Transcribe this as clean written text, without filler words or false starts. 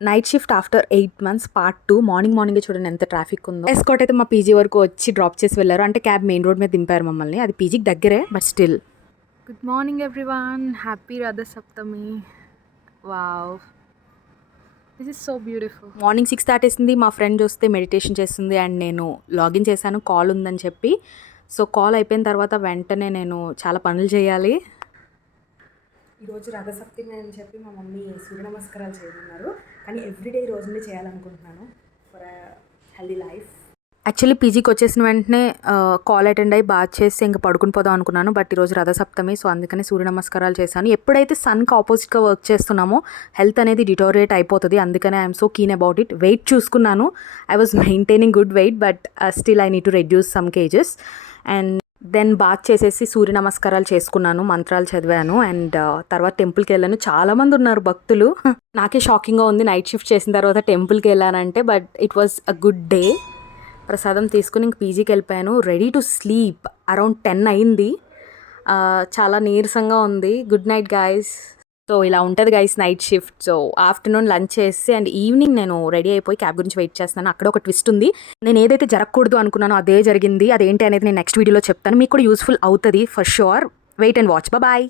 Night shift after 8 months part 2. మార్నింగే చూడండి ఎంత ట్రాఫిక్ ఉందో. ఎస్కాట్ అయితే మా పీజీ వరకు వచ్చి డ్రాప్ చేసి వెళ్ళారు. అంటే క్యాబ్ మెయిన్ రోడ్ మీద దింపారు మమ్మల్ని. అది పీజీకి దగ్గరే but still. Good morning everyone, happy Ratha Saptami. Wow, this is so beautiful. Morning 6 దాటేసింది. మా ఫ్రెండ్ వస్తే మెడిటేషన్ చేస్తుంది అండ్ నేను లాగిన్ చేశాను కాల్ ఉందని చెప్పి. సో కాల్ అయిపోయిన తర్వాత వెంటనే నేను చాలా పనులు చేయాలి. ఈరోజు రథసప్తమి అని చెప్పి మా మమ్మీ సూర్య నమస్కారాలు చేయమన్నారు. కానీ ఎవ్రీడే ఈ రోజు నుండి చేయాలనుకుంటున్నాను ఫర్ హెల్దీ లైఫ్. యాక్చువల్లీ పీజీకి వచ్చేసిన వెంటనే కాల్ అటెండ్ అయ్యి బాత్ చేసి ఇంకా పడుకుని పోదాం అనుకున్నాను. బట్ ఈరోజు రథసప్తమి, సో అందుకని సూర్య నమస్కారాలు చేశాను. ఎప్పుడైతే సన్కి ఆపోజిట్గా వర్క్ చేస్తున్నామో హెల్త్ అనేది డిటోరియేట్ అయిపోతుంది. అందుకనే I'm so keen about it. Weight చూసుకున్నాను, I was maintaining good weight, but still I need to reduce some kgs. And then bath చేసేసి సూర్య నమస్కారాలు చేసుకున్నాను, మంత్రాలు చదివాను అండ్ తర్వాత టెంపుల్కి వెళ్ళాను. చాలామంది ఉన్నారు భక్తులు. నాకే షాకింగ్గా ఉంది నైట్ షిఫ్ట్ చేసిన తర్వాత టెంపుల్కి వెళ్ళానంటే, but it was a good day. ప్రసాదం తీసుకుని ఇంక పీజీకి వెళ్ళిపోయాను. Ready to sleep. అరౌండ్ 10 అయింది. చాలా నీరసంగా ఉంది. Good night guys. సో ఇలా ఉంటుంది guys night shift. So afternoon lunch చేసి అండ్ ఈవినింగ్ నేను రెడీ అయిపోయి క్యాబ్ గురించి వెయిట్ చేస్తున్నాను. అక్కడ ఒక ట్విస్ట్ ఉంది. నేను ఏదైతే జరగకూడదు అనుకున్నానో అదే జరిగింది. అదేంటి అనేది నేను నెక్స్ట్ వీడియోలో చెప్తాను. మీకు కూడా యూస్ఫుల్ అవుతుంది for sure. Wait and watch. Bye.